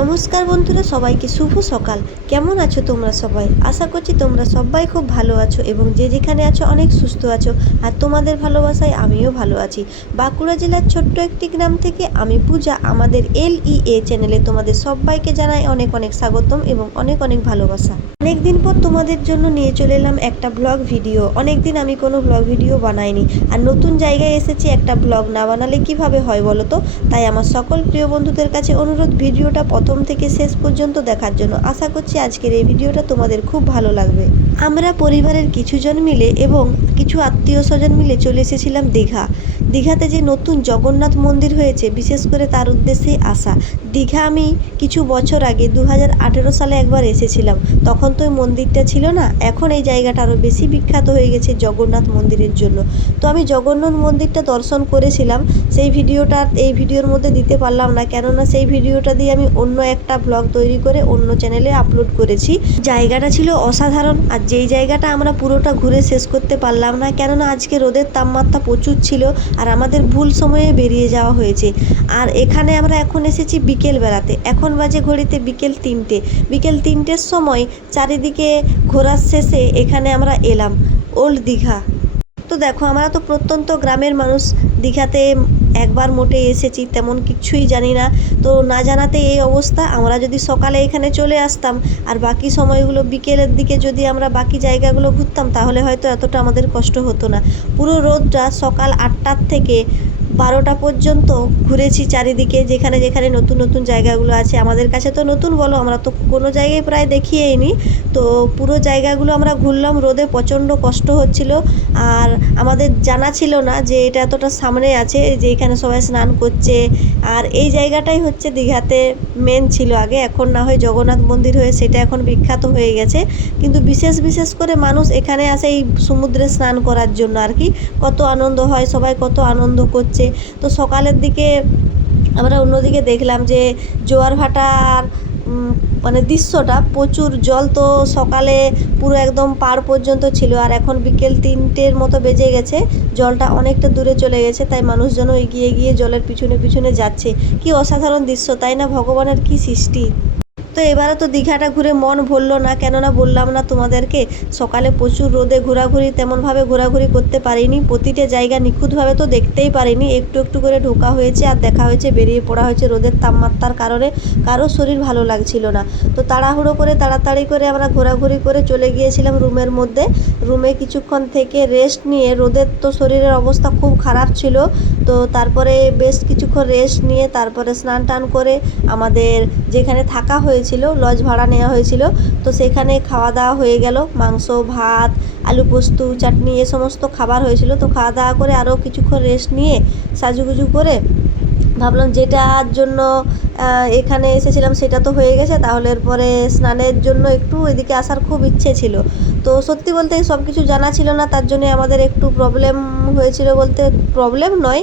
নমস্কার বন্ধুরা, সবাইকে শুভ সকাল। কেমন আছো তোমরা সবাই? আশা করছি তোমরা সবাই খুব ভালো আছো এবং যে যেখানে আছো অনেক সুস্থ আছো আর তোমাদের ভালোবাসায় আমিও ভালো আছি। বাঁকুড়া জেলার ছোট্ট একটি গ্রাম থেকে আমি পূজা, আমাদের এল ই এ চ্যানেলে তোমাদের সবাইকে জানাই অনেক অনেক স্বাগতম এবং অনেক অনেক ভালোবাসা। অনেক দিন পর তোমাদের জন্য নিয়ে চলে এলাম একটা ব্লগ ভিডিও। অনেক দিন আমি কোনো ব্লগ ভিডিও বানাইনি। আর নতুন জায়গায় এসেছি একটা ব্লগ না বানালে কীভাবে হয় বলো তো? তাই আমার সকল প্রিয় বন্ধুদের কাছে অনুরোধ, ভিডিওটা প্রথম থেকে শেষ পর্যন্ত দেখার জন্য আশা করছি আজকের এই ভিডিওটা তোমাদের খুব ভালো লাগবে। আমরা পরিবারের কিছুজন মিলে এবং কিছু আত্মীয় স্বজন মিলে চলে এসেছিলাম দীঘা। দীঘাতে যে নতুন জগন্নাথ মন্দির হয়েছে, বিশেষ করে তার উদ্দেশ্যেই আসা দীঘা আমি কিছু বছর আগে দু হাজার আঠেরো সালে একবার এসেছিলাম। তখন তো ওই মন্দিরটা ছিল না, এখন এই জায়গাটা আরও বেশি বিখ্যাত হয়ে গেছে জগন্নাথ মন্দিরের জন্য। তো আমি জগন্নাথ মন্দিরটা দর্শন করেছিলাম, সেই ভিডিওটা এই ভিডিওর মধ্যে দিতে পারলাম না, কেননা সেই ভিডিওটা দিয়ে আমি অন্য একটা ব্লগ তৈরি করে অন্য চ্যানেলে আপলোড করেছি। জায়গাটা ছিল অসাধারণ, আর যেই জায়গাটা আমরা পুরোটা ঘুরে শেষ করতে পারলাম না, কেননা আজকে রোদের তাপমাত্রা প্রচুর ছিল, আর আমাদের ভুল সময়ে বেরিয়ে যাওয়া হয়েছে। আর এখানে আমরা এখন এসেছি বিকেল বেলাতে এখন বাজে ঘড়িতে বিকেল তিনটে। বিকেল তিনটের সময় চারিদিকে ঘোরার শেষে এখানে আমরা এলাম, ওল্ড দীঘা। তো দেখো, আমরা তো প্রত্যন্ত গ্রামের মানুষ, দীঘাতে একবার মোটে এসেছি, তেমন কিছুই জানি না। তো না জানাতে এই অবস্থা, আমরা যদি সকালে এখানে চলে আসতাম, আর বাকি সময়গুলো বিকেলের দিকে যদি আমরা বাকি জায়গাগুলো ঘুরতাম, তাহলে হয়তো এতটা আমাদের কষ্ট হতো না। পুরো রোদটা সকাল আটটার থেকে বারোটা পর্যন্ত ঘুরেছি চারিদিকে, যেখানে যেখানে নতুন নতুন জায়গাগুলো আছে। আমাদের কাছে তো নতুন বলো, আমরা তো কোনো জায়গায় প্রায় দেখিয়েই নি তো পুরো জায়গাগুলো আমরা ঘুরলাম, রোদে প্রচণ্ড কষ্ট হচ্ছিল। আর আমাদের জানা ছিল না যে এটা এতটা সামনে আছে, যে এখানে সবাই স্নান করছে। আর এই জায়গাটাই হচ্ছে দীঘাতে মেন ছিল আগে, এখন না হয় জগন্নাথ মন্দির হয়ে সেটা এখন বিখ্যাত হয়ে গেছে। কিন্তু বিশেষ বিশেষ করে মানুষ এখানে আসে এই সমুদ্রে স্নান করার জন্য আর কি। কত আনন্দ হয়, সবাই কত আনন্দ করছে। তো সকালের দিকে আমরা অন্যদিকে দেখলাম যে জোয়ার ভাটার মানে দৃশ্যটা প্রচুর জল তো সকালে পুরো একদম পার পর্যন্ত ছিল আর এখন বিকেল তিনটের মতো বেজে গেছে। জলটা অনেকটা দূরে চলে গেছে, তাই মানুষজনও এগিয়ে গিয়ে জলের পিছনে পিছনে যাচ্ছে। কি অসাধারণ দৃশ্য, তাই না? ভগবানের কি সৃষ্টি? তো এবারে তো দীঘাটা ঘুরে মন ভরলো না, কেননা বললাম না তোমাদেরকে, সকালে প্রচুর রোদে ঘোরাঘুরি, তেমনভাবে ঘোরাঘুরি করতে পারিনি, প্রতিটা জায়গা নিখুঁতভাবে তো দেখতেই পারিনি, একটু একটু করে ঢোকা হয়েছে আর দেখা হয়েছে, বেরিয়ে পড়া হয়েছে রোদের তাপমাত্রার কারণে, কারও শরীর ভালো লাগছিল না। তো তাড়াহুড়ো করে, তাড়াতাড়ি করে আমরা ঘোরাঘুরি করে চলে গিয়েছিলাম রুমের মধ্যে, রুমে কিছুক্ষণ থেকে রেস্ট নিয়ে, রোদের তো শরীরের অবস্থা খুব খারাপ ছিল তো তারপরে বেশ কিছুক্ষণ রেস্ট নিয়ে তারপরে স্নান টান করে আমাদের যেখানে থাকা হয়েছিল লজ ভাড়া নেওয়া হয়েছিল, তো সেখানে খাওয়া দাওয়া হয়ে গেল। মাংস, ভাত, আলু পোস্ত, চাটনি এ সমস্ত খাবার হয়েছিল। তো খাওয়া দাওয়া করে আরও কিছুক্ষণ রেস্ট নিয়ে সাজুগুজু করে ভাবলাম যেটার জন্য এখানে এসেছিলাম, সেটা তো হয়ে গেছে। তাহলে এরপরে স্নানের জন্য একটু এদিকে আসার খুব ইচ্ছে ছিল। তো সত্যি বলতে সব কিছু জানা ছিল না, তার জন্য আমাদের একটু প্রবলেম হয়েছিল বলতে প্রবলেম নয়।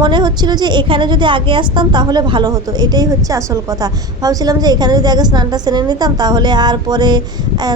মনে হচ্ছিল যে এখানে যদি আগে আসতাম তাহলে ভালো হতো। এটাই হচ্ছে আসল কথা। ভাবছিলাম যে এখানে যদি আগে স্নানটা সেরে নিতাম তাহলে আর পরে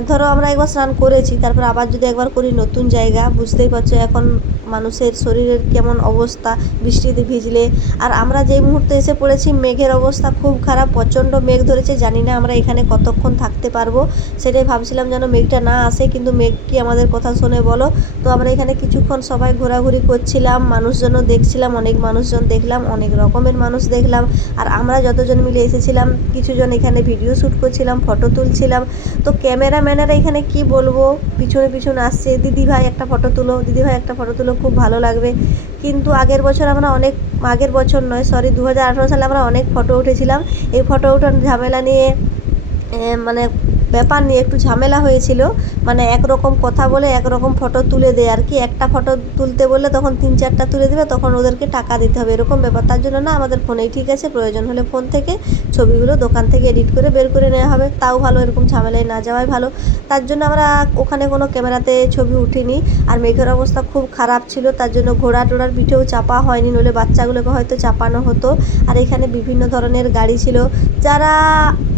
ধরো আমরা একবার স্নান করেছি, তারপর আবার যদি একবার করি নতুন জায়গা, বুঝতেই পারছ এখন মানুষের শরীরের কেমন অবস্থা, বৃষ্টিতে ভিজলে। আর আমরা যেই মুহূর্তে এসে পড়েছি, মেঘের অবস্থা খুব খারাপ, প্রচণ্ড মেঘ ধরেছে, জানি না আমরা এখানে কতক্ষণ থাকতে পারব। সেটাই ভাবছিলাম যেন মেঘটা না আসে, কিন্তু মেঘ কি আমাদের কথা শোনে বলো? তো আমরা এখানে কিছুক্ষণ সবাই ঘোরাঘুরি করছিলাম, মানুষজনও দেখছিলাম, অনেক মানুষজন দেখলাম, অনেক রকমের মানুষ দেখলাম। আর আমরা যতজন মিলে এসেছিলাম, কিছুজন এখানে ভিডিও শ্যুট করছিলাম, ফটো তুলছিলাম। তো ক্যামেরাম্যানেরা এখানে কি বলব? পিছনে পিছনে আসছে দিদি ভাই একটা ফটো তুলো দিদি ভাই একটা ফটো তুলো। খুব ভালো লাগবে। কিন্তু আগের বছর আমরা অনেক, আগের বছর নয় সরি দু হাজার আঠারো সালে আমরা অনেক ফটো উঠেছিলাম। এই ফটো ওঠার ঝামেলা নিয়ে মানে ব্যাপার নিয়ে একটু ঝামেলা হয়েছিল। মানে একরকম কথা বলে একরকম ফটো তুলে দেয় আর কি। একটা ফটো তুলতে বললে তখন তিন চারটা তুলে দেবে, তখন ওদেরকে টাকা দিতে হবে। এরকম ব্যাপার। তার জন্য না আমাদের ফোনেই ঠিক আছে, প্রয়োজন হলে ফোন থেকে ছবিগুলো দোকান থেকে এডিট করে বের করে নেওয়া হবে। তাও ভালো, এরকম ঝামেলায় না যাওয়াই ভালো। তার জন্য আমরা ওখানে কোনো ক্যামেরাতে ছবি উঠিনি। আর মেঘের অবস্থা খুব খারাপ ছিল। তার জন্য ঘোড়া টোড়ার পিঠেও চাপা হয়নি। নইলে বাচ্চাগুলোকে হয়তো চাপানো হতো। আর এখানে বিভিন্ন ধরনের গাড়ি ছিল। যারা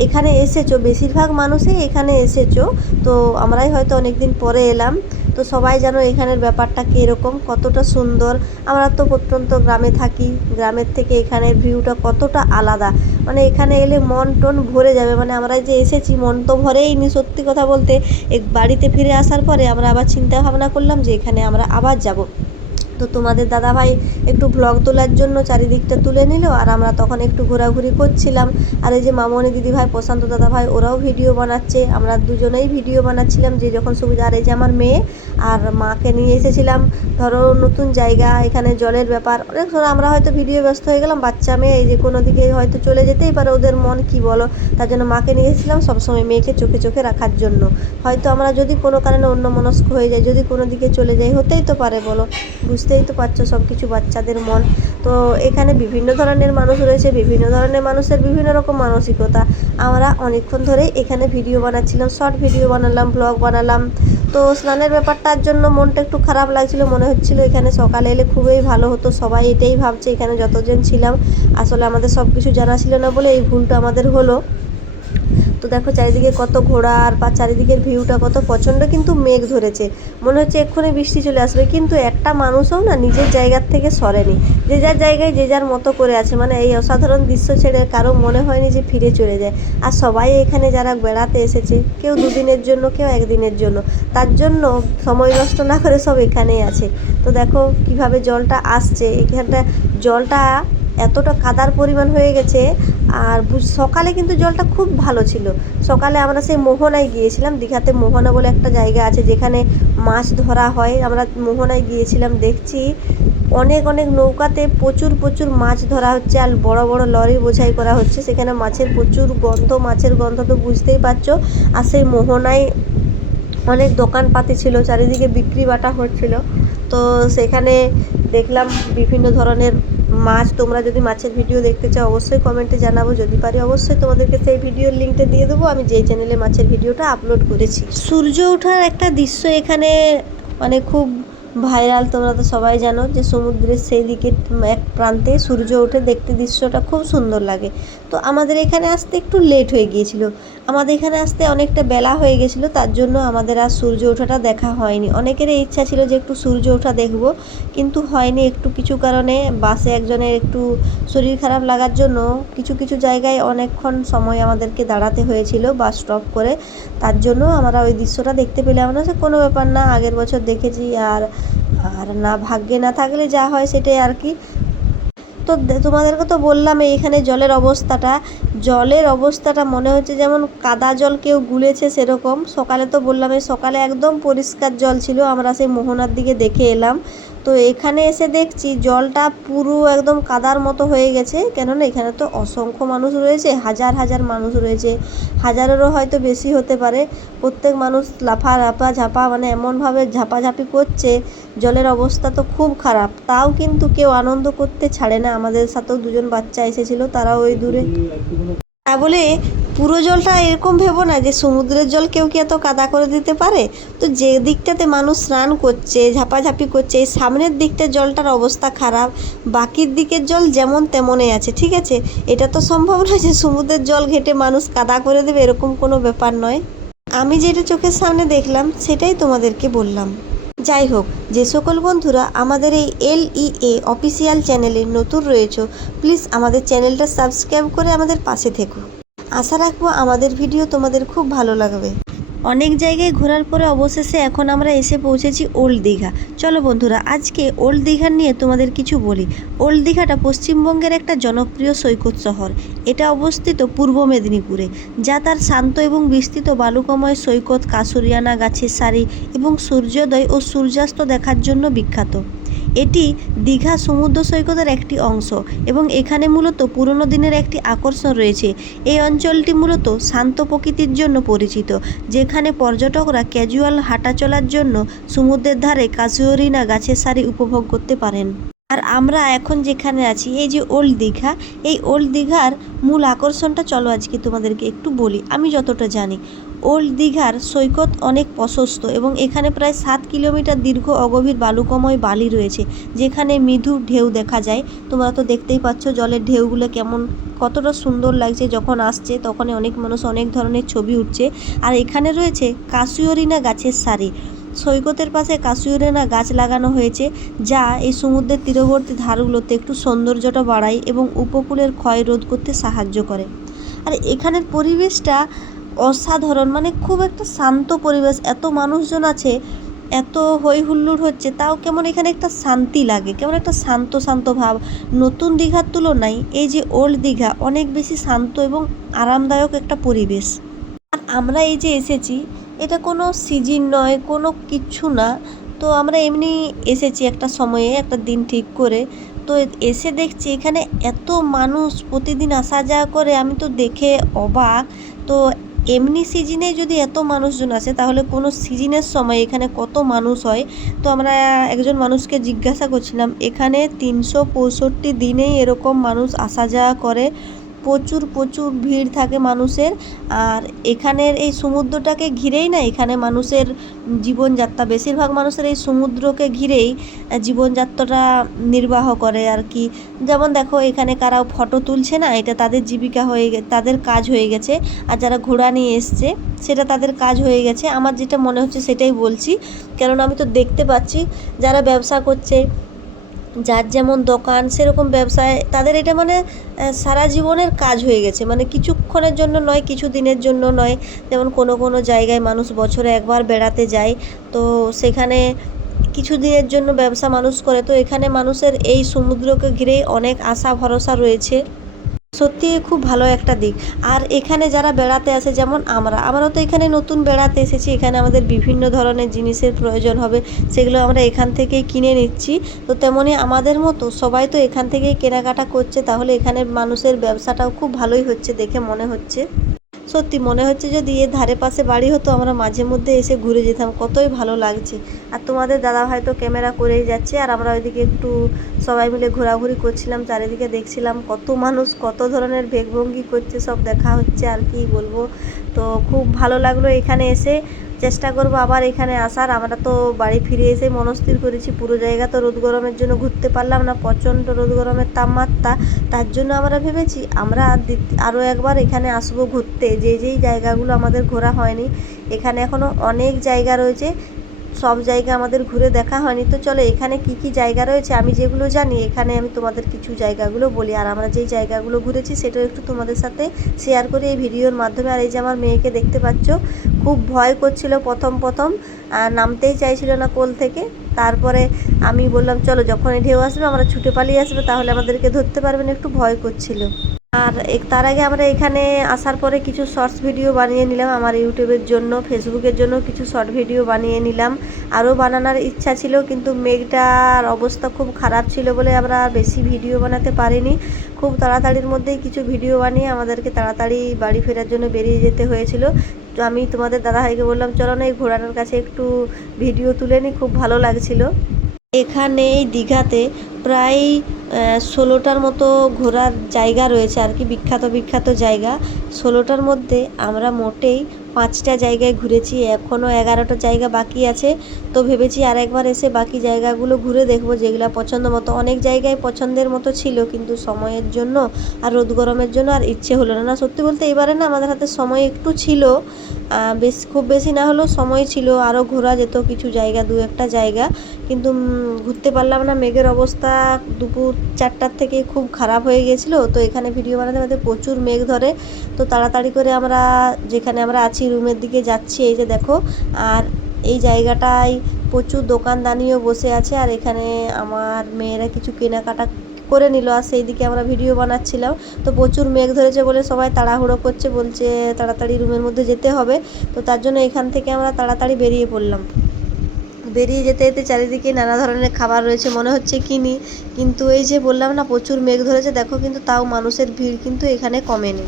এখানে এসেছ, বেশিরভাগ মানুষই এখানে এসেছ। তো আমরাই হয়তো অনেক দিন পরে এলাম। তো সবাই জানো এখানের ব্যাপারটা কীরকম, কতটা সুন্দর। আমরা তো প্রত্যন্ত গ্রামে থাকি। গ্রামের থেকে এখানের ভিউটা কতটা আলাদা। মানে এখানে এলে মন টন ভরে যাবে। মানে আমরা যে এসেছি, মন তো ভরেই নি সত্যি কথা বলতে। এক বাড়িতে ফিরে আসার পরে আমরা আবার চিন্তা ভাবনা করলাম যে এখানে আমরা আবার যাব। তো তোমাদের দাদাভাই একটু ব্লগ তোলার জন্য চারিদিকটা তুলে নিল, আর আমরা তখন একটু ঘোরাঘুরি করছিলাম। আর এই যে মামনি দিদিভাই, প্রশান্ত দাদাভাই, ওরাও ভিডিও বানাচ্ছে। আমরা দুজনেই ভিডিও বানাচ্ছিলাম যে যখন সুবিধা, আর এই যে আমার মেয়ে আর মাকে নিয়ে এসেছিলাম। ধরো নতুন জায়গা, এখানে জলের ব্যাপার। অনেক সময় আমরা হয়তো ভিডিও ব্যস্ত হয়ে গেলাম, বাচ্চা মেয়ে, এই যে কোনো দিকে হয়তো চলে যেতেই পারে ওদের মন, কি বলো? তার জন্য মাকে নিয়ে এসেছিলাম সবসময় মেয়েকে চোখে চোখে রাখার জন্য। হয়তো আমরা যদি কোনো কারণে অন্য মনস্ক হয়ে যাই, যদি কোনো দিকে চলে যাই, হতেই তো পারে, বলো? বুঝতেই তো পারছ সব কিছু বাচ্চাদের মন। তো এখানে বিভিন্ন ধরনের মানুষ রয়েছে, বিভিন্ন ধরনের মানুষের বিভিন্ন রকম মানসিকতা। আমরা অনেকক্ষণ ধরেই এখানে ভিডিও বানাচ্ছিলাম শর্ট ভিডিও বানালাম ব্লগ বানালাম। তো স্নানের ব্যাপারটার জন্য মনটা একটু খারাপ লাগছিল, মনে হচ্ছিল এখানে সকালে এলে খুবই ভালো হতো, সবাই এটাই ভাবছে, এখানে যতজন ছিলাম, আসলে আমাদের সব কিছু জানা ছিল না বলে এই ভুলটা আমাদের হলো। তো দেখো চারিদিকে কত ঘোড়া আর বা চারিদিকের ভিউটা কত প্রচণ্ড কিন্তু মেঘ ধরেছে। মনে হচ্ছে এক্ষুনি বৃষ্টি চলে আসবে, কিন্তু একটা মানুষও না নিজের জায়গার থেকে সরেনি। যে যার জায়গায় যে যার মতো করে আছে মানে এই অসাধারণ দৃশ্য ছেড়ে কারও মনে হয়নি যে ফিরে চলে যায়। আর সবাই এখানে যারা বেড়াতে এসেছে, কেউ দুদিনের জন্য, কেউ একদিনের জন্য, তার জন্য সময় নষ্ট না করে সব এখানেই আছে। তো দেখো কীভাবে জলটা আসছে এখানটা জলটা এতটা কাদার পরিমাণ হয়ে গেছে, আর সকালে কিন্তু জলটা খুব ভালো ছিল। সকালে আমরা সেই মোহনায় গিয়েছিলাম, দীঘাতে মোহনা বলে একটা জায়গা আছে যেখানে মাছ ধরা হয়। আমরা মোহনায় গিয়েছিলাম, দেখছি অনেক অনেক নৌকাতে প্রচুর প্রচুর মাছ ধরা হচ্ছে আর বড় বড় লরি বোঝাই করা হচ্ছে। সেখানে মাছের প্রচুর গন্ধ, মাছের গন্ধ তো বুঝতেই পারছ। আর সেই মোহনায় অনেক দোকানপাতি ছিল, চারিদিকে বিক্রি বাটা হচ্ছিল। তো সেখানে দেখলাম বিভিন্ন ধরনের মাছ, তোমরা যদি মাছের ভিডিও দেখতে চাও, অবশ্যই কমেন্টে জানাব। যদি পারি, অবশ্যই তোমাদেরকে সেই ভিডিওর লিঙ্কটা দিয়ে দেবো। আমি যেই চ্যানেলে মাছের ভিডিওটা আপলোড করেছি। সূর্য ওঠার একটা দৃশ্য এখানে মানে খুব ভাইরাল, তোমরা তো সবাই জানো যে সমুদ্রের সেই দিকে এক প্রান্তে সূর্য ওঠে, দেখতে দৃশ্যটা খুব সুন্দর লাগে। তো আমাদের এখানে আসতে একটু লেট হয়ে গিয়েছিল। আমাদের এখানে আসতে অনেকটা বেলা হয়ে গেছিল, তার জন্য আমাদের আর সূর্য ওঠাটা দেখা হয়নি। অনেকেরই ইচ্ছা ছিল যে একটু সূর্য ওঠা দেখব, কিন্তু হয়নি। একটু কিছু কারণে বাসে একজনের একটু শরীর খারাপ লাগার জন্য কিছু কিছু জায়গায় অনেকক্ষণ সময় আমাদেরকে দাঁড়াতে হয়েছিল বাস স্টপ করে। তার জন্য আমরা ওই দৃশ্যটা দেখতে পেলাম না। সে কোনো ব্যাপার না, আগের বছর দেখেছি আর আর না, ভাগ্যে না থাকলে যা হয় সেটাই আর কি। তো তোমাদেরকে তো বললাম এইখানে জলের অবস্থাটা। জলের অবস্থাটা মনে হচ্ছে যেমন কাদা জল কেউ গুলেছে সেরকম। সকালে তো বললাম, এই সকালে একদম পরিষ্কার জল ছিল। আমরা সেই মোহনার দিকে দেখে এলাম। তো এখানে এসে দেখছি জলটা পুরো একদম কাদার মতো হয়ে গেছে। কেননা এখানে তো অসংখ্য মানুষ রয়েছে, হাজার হাজার মানুষ রয়েছে। হাজারেরও হয়তো বেশি হতে পারে। প্রত্যেক মানুষ লাফা লাফা ঝাপা মানে এমনভাবে ঝাপাঝাপি করছে জলের অবস্থা তো খুব খারাপ। তাও কিন্তু কেউ আনন্দ করতে ছাড়ে না। আমাদের সাথেও দুজন বাচ্চা এসেছিল, তারাও ওই দূরে। তা বলে, পুরো জলটা এরকম ভেবো না যে সমুদ্রের জল কেউ কি এত কাদা করে দিতে পারে? তো যে দিকটাতে মানুষ স্নান করছে, ঝাপাঝাপি করছে, এই সামনের দিকটা জলটার অবস্থা খারাপ। বাকির দিকের জল যেমন তেমনই আছে, ঠিক আছে? এটা তো সম্ভব নয় যে সমুদ্রের জল ঘেটে মানুষ কাদা করে দেবে, এরকম কোনো ব্যাপার নয়। আমি যেটা চোখের সামনে দেখলাম, সেটাই তোমাদেরকে বললাম। যাই হোক, যে সকল বন্ধুরা আমাদের এই এল ই এ অফিসিয়াল চ্যানেলে নতুন রয়েছে, প্লিজ আমাদের চ্যানেলটা সাবস্ক্রাইব করে আমাদের পাশে থেকো। আশা রাখব আমাদের ভিডিও তোমাদের খুব ভালো লাগবে। অনেক জায়গায় ঘোরার পরে অবশেষে এখন আমরা এসে পৌঁছেছি ওল্ড দীঘা। চলো বন্ধুরা, আজকে ওল্ড দীঘা নিয়ে তোমাদের কিছু বলি। ওল্ড দীঘাটা পশ্চিমবঙ্গের একটা জনপ্রিয় সৈকত শহর। এটা অবস্থিত পূর্ব মেদিনীপুরে, যা তার শান্ত এবং বিস্তৃত বালুকময় সৈকত কাসুরিয়ানা গাছের সারি এবং সূর্যোদয় ও সূর্যাস্ত দেখার জন্য বিখ্যাত। এটি দীঘা সমুদ্র সৈকতের একটি অংশ এবং এখানে মূলত পুরনো দিনের একটি আকর্ষণ রয়েছে। এই অঞ্চলটি মূলত শান্ত প্রকৃতির জন্য পরিচিত, যেখানে পর্যটকরা ক্যাজুয়াল হাঁটা চলার জন্য সমুদ্রের ধারে কাসুরিনা গাছের সারি উপভোগ করতে পারেন। আর আমরা এখন যেখানে আছি, এই যে ওল্ড দীঘা, এই ওল্ড দীঘার মূল আকর্ষণটা চলো আজকে তোমাদেরকে একটু বলি। আমি যতটা জানি ওল্ড দীঘার সৈকত অনেক প্রশস্ত এবং এখানে প্রায় সাত কিলোমিটার দীর্ঘ অগভীর বালুকাময় বালি রয়েছে, যেখানে মৃদু ঢেউ দেখা যায়। তোমরা তো দেখতেই পাচ্ছ জলের ঢেউগুলো কেমন, কতটা সুন্দর লাগছে যখন আসছে তখন অনেক মানুষ অনেক ধরনের ছবি উঠছে। আর এখানে রয়েছে কাসিওরিনা গাছের সারি। সৈকতের পাশে কাশুরেনা গাছ লাগানো হয়েছে, যা এই সমুদ্রের তীরবর্তী ধারগুলোতে একটু সৌন্দর্যটা বাড়ায় এবং উপকূলের ক্ষয় রোধ করতে সাহায্য করে। আর এখানের পরিবেশটা অসাধারণ মানে খুব একটা শান্ত পরিবেশ, এত মানুষজন আছে, এত হই হুল্লোড় হচ্ছে, তাও কেমন এখানে একটা শান্তি লাগে, কেমন একটা শান্ত শান্ত ভাব। নতুন দীঘার তুলনায় এই যে ওল্ড দীঘা, অনেক বেশি শান্ত এবং আরামদায়ক একটা পরিবেশ। আর আমরা এই যে এসেছি, এটা কোনো সিজন নয়, কোনো কিচ্ছু না। তো আমরা এমনি এসেছি একটা সময়ে, একটা দিন ঠিক করে। তো এসে দেখছি এখানে এত মানুষ প্রতিদিন আসা যাওয়া করে, আমি তো দেখে অবাক। তো এমনি সিজনে যদি এত মানুষজন আসে, তাহলে কোনো সিজনের সময় এখানে কত মানুষ হয়? তো আমরা একজন মানুষকে জিজ্ঞাসা করছিলাম, এখানে তিনশো পঁয়ষট্টি দিনেই এরকম মানুষ আসা যাওয়া করে? প্রচুর প্রচুর ভিড় থাকে মানুষের। আর এখানের এই সমুদ্রটাকে ঘিরেই না, এখানে মানুষের জীবনযাত্রা, বেশিরভাগ মানুষের এই সমুদ্রকে ঘিরেই জীবনযাত্রাটা নির্বাহ করে আর কি। যেমন দেখো, এখানে কারাও ফটো তুলছে না, এটা তাদের জীবিকা হয়ে তাদের কাজ হয়ে গেছে। আর যারা ঘোড়া নিয়ে এসছে, সেটা তাদের কাজ হয়ে গেছে। আমার যেটা মনে হচ্ছে সেটাই বলছি। কেননা আমি তো দেখতে পাচ্ছি, যারা ব্যবসা করছে যার যেমন দোকান, সেরকম ব্যবসায়, তাদের এটা মানে সারা জীবনের কাজ হয়ে গেছে। মানে কিছুক্ষণের জন্য নয়, কিছু দিনের জন্য নয়। যেমন কোনো কোনো জায়গায় মানুষ বছরে একবার বেড়াতে যায়, তো সেখানে কিছু দিনের জন্য ব্যবসা মানুষ করে। তো এখানে মানুষের এই সমুদ্রকে ঘিরেই অনেক আশা ভরসা রয়েছে। সত্যি খুব ভালো একটা দিক। আর এখানে যারা বেড়াতে আসে, যেমন আমরা, আমরাও তো এখানে নতুন বেড়াতে এসেছি। এখানে আমাদের বিভিন্ন ধরনের জিনিসের প্রয়োজন হবে, সেগুলো আমরা এখান থেকেই কিনে নিচ্ছি। তো তেমনই আমাদের মতো সবাই তো এখান থেকেই কেনাকাটা করছে, তাহলে এখানে মানুষের ব্যবসাটাও খুব ভালোই হচ্ছে দেখে মনে হচ্ছে। সত্যি মনে হচ্ছে যদি এর ধারে পাশে বাড়ি হতো, আমরা মাঝে মধ্যে এসে ঘুরে যেতাম। কতই ভালো লাগছে। আর তোমাদের দাদা ভাই তো ক্যামেরা করেই যাচ্ছে, আর আমরা ওইদিকে একটু সবাই মিলে ঘোরাঘুরি করছিলাম, চারিদিকে দেখছিলাম কত মানুষ, কত ধরনের ভেগভঙ্গি করছে, সব দেখা হচ্ছে, আর কি বলব। তো খুব ভালো লাগল এখানে এসে। চেষ্টা করব আবার এখানে আসার। আমরা তো বাড়ি ফিরে এসে মনস্থির করেছি, পুরো জায়গা তো রোদ গরমের জন্য ঘুরতে পারলাম না, প্রচণ্ড রোদ গরমের তাপমাত্রা। তার জন্য আমরা ভেবেছি, আমরা আরও একবার এখানে আসব ঘুরতে। যে যেই জায়গাগুলো আমাদের ঘোরা হয়নি, এখানে এখনও অনেক জায়গা রয়েছে। সব জায়গা আমাদের ঘুরে দেখা হয়নি। তো চলো, এখানে কি কি জায়গা রয়েছে? আমি যেগুলো জানি, এখানে আমি তোমাদের কিছু জায়গাগুলো বলি। আর আমরা যেই জায়গাগুলো ঘুরেছি, সেটাও একটু তোমাদের সাথে শেয়ার করি এই ভিডিওর মাধ্যমে। আর এই যে আমার মেয়েকে দেখতে পাচ্ছ, খুব ভয় করছিল প্রথম প্রথম নামতেই চাইছিল না কোল থেকে। তারপরে আমি বললাম, চলো, যখনই ঢেউ আসবে, আমরা ছুটে পালিয়ে আসবে, তাহলে আমাদেরকে ধরতে পারবেন একটু ভয় করছিল। আর তার আগে আমরা এখানে আসার পরে কিছু শর্টস ভিডিও বানিয়ে নিলাম। আমার ইউটিউবের জন্য, ফেসবুকের জন্য কিছু শর্ট ভিডিও বানিয়ে নিলাম। আরও বানানোর ইচ্ছা ছিল, কিন্তু মেঘটার অবস্থা খুব খারাপ ছিল বলে আমরা বেশি ভিডিও বানাতে পারিনি। খুব তাড়াতাড়ির মধ্যেই কিছু ভিডিও বানিয়ে আমাদেরকে তাড়াতাড়ি বাড়ি ফেরার জন্য বেরিয়ে যেতে হয়েছিল। তো আমি তোমাদের দাদাভাইকে বললাম, চলো না, এই ঘোড়ানোর কাছে একটু ভিডিও তুলে নিই খুব ভালো লাগছিল। এখানে এই দীঘাতে প্রায় ষোলোটার মতো ঘোরার জায়গা রয়েছে আর কি, বিখ্যাত বিখ্যাত জায়গা। ষোলোটার মধ্যে আমরা মোটেই পাঁচটা জায়গায় ঘুরেছি এখনও এগারোটা জায়গা বাকি আছে। তো ভেবেছি আর একবার এসে বাকি জায়গাগুলো ঘুরে দেখব, যেগুলো পছন্দ মতো। অনেক জায়গায় পছন্দের মতো ছিল, কিন্তু সময়ের জন্য আর রোদ গরমের জন্য আর ইচ্ছে হলো না। না, সত্যি বলতে এবারে না আমাদের হাতে সময় একটু ছিল বেশ, খুব বেশি না হলেও সময় ছিল আরও ঘোরা যেত কিছু জায়গা, দু একটা জায়গা। কিন্তু ঘুরতে পারলাম না, মেঘের অবস্থা, দুপুর চারটার থেকে খুব খারাপ হয়ে গেছিল, তো এখানে ভিডিও বানাতে বানাতে প্রচুর মেঘ ধরে, তো তাড়াতাড়ি করে আমরা যেখানে আমরা আছি রুমের দিকে যাচ্ছি, এই যে দেখো, আর এই জায়গাটায় প্রচুর দোকানদানিও বসে আছে, আর এখানে আমার মেয়েরা কিছু কেনাকাটা করে নিল, আর সেই দিকে আমরা ভিডিও বানাচ্ছিলাম, তো প্রচুর মেঘ ধরেছে বলে সবাই তাড়াহুড়ো করছে, বলছে তাড়াতাড়ি রুমের মধ্যে যেতে হবে, তো তার জন্য এখান থেকে আমরা তাড়াতাড়ি বেরিয়ে পড়লাম। বেরিয়ে যেতে যেতে চারিদিকে নানা ধরনের খাবার রয়েছে, মনে হচ্ছে কিনি কিন্তু এই যে বললাম না, প্রচুর মেঘ ধরেছে, দেখো কিন্তু তাও মানুষের ভিড় কিন্তু এখানে কমেনি।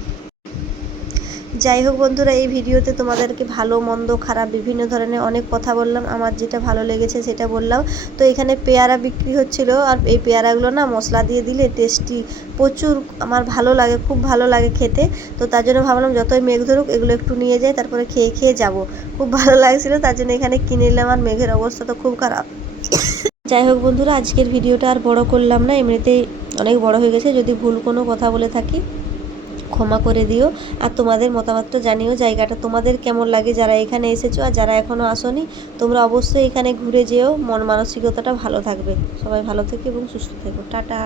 যাই হোক বন্ধুরা, এই ভিডিওতে তোমাদেরকে ভালো, মন্দ, খারাপ বিভিন্ন ধরনের অনেক কথা বললাম। আমার যেটা ভালো লেগেছে সেটা বললাম। তো এখানে পেয়ারা বিক্রি হচ্ছিল আর এই পেয়ারাগুলো না মশলা দিয়ে দিলে টেস্টি প্রচুর আমার ভালো লাগে, খুব ভালো লাগে খেতে। তো তার জন্য ভাবলাম যতই মেঘ ধরুক এগুলো একটু নিয়ে যাই, তারপরে খেয়ে খেয়ে যাব। খুব ভালো লাগছিল, তার জন্য এখানে কিনে নিলাম আর মেঘের অবস্থা তো খুব খারাপ। যাই হোক বন্ধুরা, আজকের ভিডিওটা আর বড় করলাম না, এমনিতেই অনেক বড় হয়ে গেছে, যদি ভুল কোনো কথা বলে থাকি। ক্ষমা করে দিও আর তোমাদের মতামতটা জানিও জায়গাটা তোমাদের কেমন লাগে যারা এখানে এসেছ আর যারা এখনও আসোনি, তোমরা অবশ্যই এখানে ঘুরে যেও, মন মানসিকতাটা ভালো থাকবে। সবাই ভালো থেকো এবং সুস্থ থেকো। টাটা।